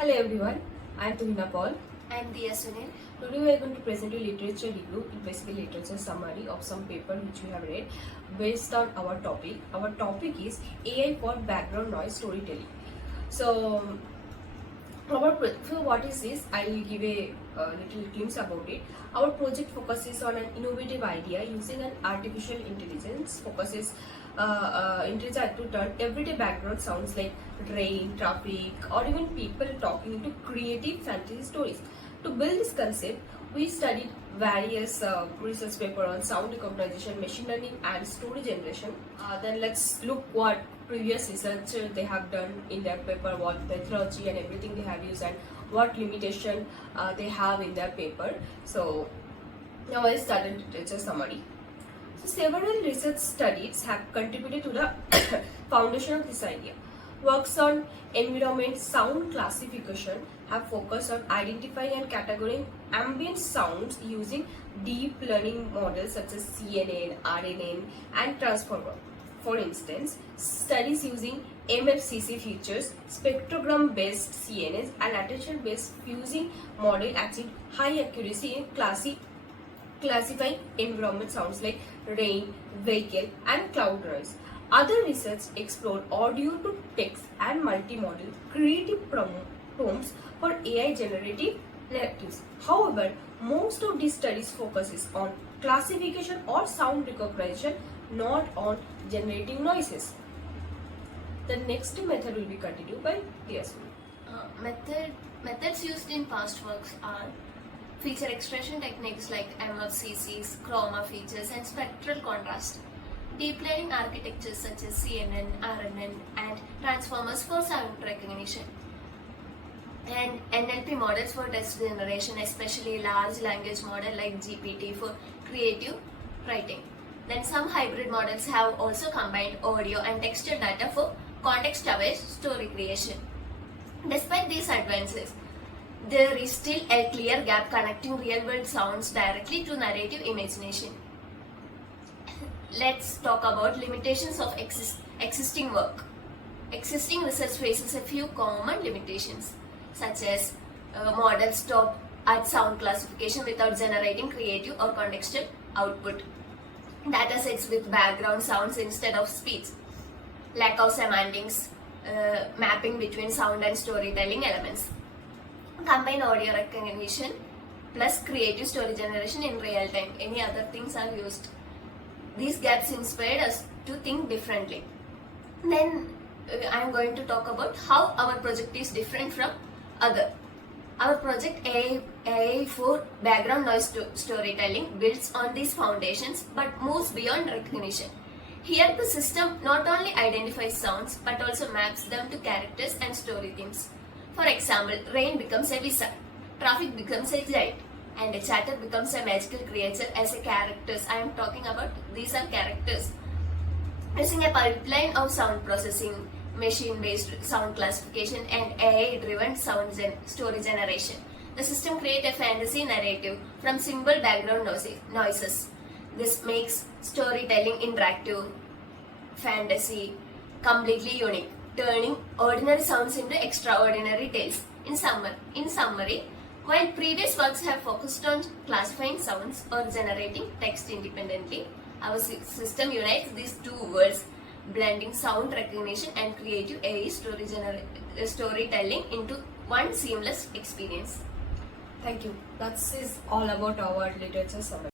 Hello everyone, I am Tuhina Paul. I'm Diya Sunil. Today we are going to present you literature review, basically literature summary of some paper which we have read based on our topic. Our topic is AI for background noise storytelling. So, what is this? I will give a little glimpse about it. Our project focuses on an innovative idea using an artificial intelligence. Focuses intelligence to turn everyday background sounds like rain, traffic, or even people talking into creative fantasy stories. To build this concept, we studied various research paper on sound recognition, machine learning, and story generation. Then let's look what previous research they have done in their paper, what methodology and everything they have used, and what limitation they have in their paper. So now I started literature summary. So several research studies have contributed to the foundation of this idea. Works on environment sound classification have focused on identifying and categorizing ambient sounds using deep learning models such as CNN, RNN, and Transformer. For instance, studies using MFCC features, spectrogram-based CNS, and attention-based fusing model achieve high accuracy in classifying environment sounds like rain, vehicle, and cloud noise. Other research explored audio to text and multimodal creative prompts for AI generative narratives. However, most of these studies focuses on classification or sound recognition, not on generating noises. The next method will be continued by Yasmin. Methods used in past works are feature extraction techniques like MFCCs, chroma features, and spectral contrast. Deep learning architectures such as CNN, RNN, and transformers for sound recognition. And NLP models for text generation, especially large language model like GPT for creative writing. Then some hybrid models have also combined audio and textual data for context-aware story creation. Despite these advances, there is still a clear gap connecting real-world sounds directly to narrative imagination. Let's talk about limitations of existing work. Existing research faces a few common limitations, such as models stop at sound classification without generating creative or contextual output, datasets with background sounds instead of speech, lack of semantics, mapping between sound and storytelling elements, combine audio recognition plus creative story generation in real time. Any other things are used. These gaps inspired us to think differently. Then I am going to talk about how our project is different from other. Our project AI for background noise storytelling builds on these foundations but moves beyond recognition. Here the system not only identifies sounds but also maps them to characters and story themes. For example, rain becomes a wizard, traffic becomes a giant, and a chatter becomes a magical creature as a characters. I am talking about these are characters. Using a pipeline of sound processing, machine-based sound classification, and AI-driven story generation, the system creates a fantasy narrative from simple background noises. This makes storytelling interactive, fantasy, completely unique, turning ordinary sounds into extraordinary tales. In summary, while previous works have focused on classifying sounds or generating text independently, our system unites these two worlds, blending sound recognition and creative AI storytelling into one seamless experience. Thank you. That is all about our literature summary.